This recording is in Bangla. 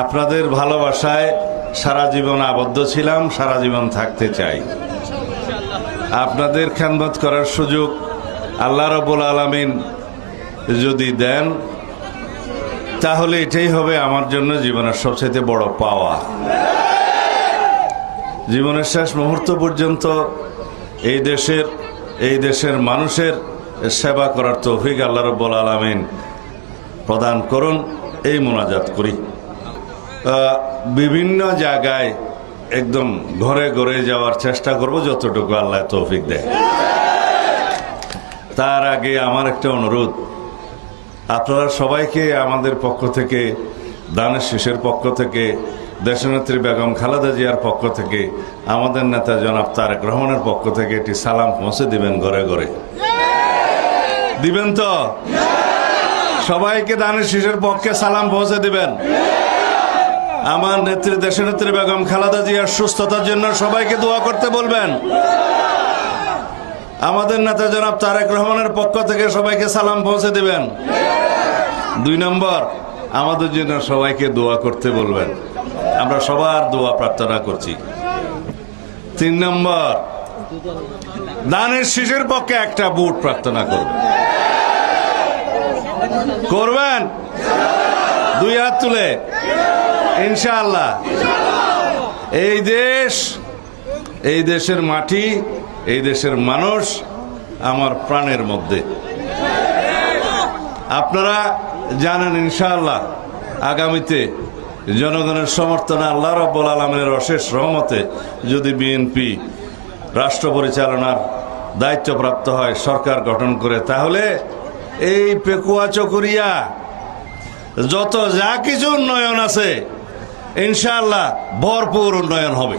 আপনাদের ভালোবাসায় সারা জীবন আবদ্ধ ছিলাম, সারা জীবন থাকতে চাই। আপনাদের খেদমত করার সুযোগ আল্লাহ রাব্বুল আলামিন যদি দেন, তাহলে এটাই হবে আমার জন্য জীবনের সবচেয়ে বড় পাওয়া। জীবনের শেষ মুহূর্ত পর্যন্ত এই দেশের মানুষের সেবা করার তৌফিক আল্লাহ রাব্বুল আলামিন প্রদান করুন, এই মোনাজাত করি। বিভিন্ন জায়গায় একদম ঘরে ঘরে যাওয়ার চেষ্টা করব যতটুকু আল্লাহ তৌফিক দেয়। তার আগে আমার একটা অনুরোধ, আপনারা সবাইকে আমাদের পক্ষ থেকে, দানের শীষের পক্ষ থেকে, দেশনেত্রী বেগম খালেদা জিয়ার পক্ষ থেকে, আমাদের নেতা জনাব তারেক রহমানের পক্ষ থেকে একটি সালাম পৌঁছে দিবেন ঘরে ঘরে। দিবেন তো? সবাইকে দানের শীষের পক্ষে সালাম পৌঁছে দিবেন। আমার নেত্রী দেশনেত্রী বেগম খালেদা জিয়ার সুস্থতার জন্য সবাইকে দোয়া করতে বলবেন। আমাদের নেতা জনাব তারেক রহমানের পক্ষ থেকে সবাইকে সালাম পৌঁছে দিবেন। 2 নম্বর, আমাদের জন্য সবাইকে দোয়া করতে বলবেন। আমরা সবার দোয়া প্রার্থনা করছি। 3 নম্বর, দানের শীষের পক্ষে একটা ভোট প্রার্থনা করবেন। করবেন? 2 হাত তুলে ইনশাআল্লাহ। এই দেশের মাটি, এই দেশের মানুষ আমার প্রাণের মধ্যে। আপনারা জানেন ইনশাআল্লাহ আগামীতে জনগণের সমর্থনে আল্লাহ রাব্বুল আলামিনের অশেষ রহমতে যদি বিএনপি রাষ্ট্র পরিচালনার দায়িত্বপ্রাপ্ত হয়, সরকার গঠন করে, তাহলে এই পেকুয়া চকরিয়া যত যা কিছু উন্নয়ন আছে ইনশাআল্লাহ ভরপুর উন্নয়ন হবে।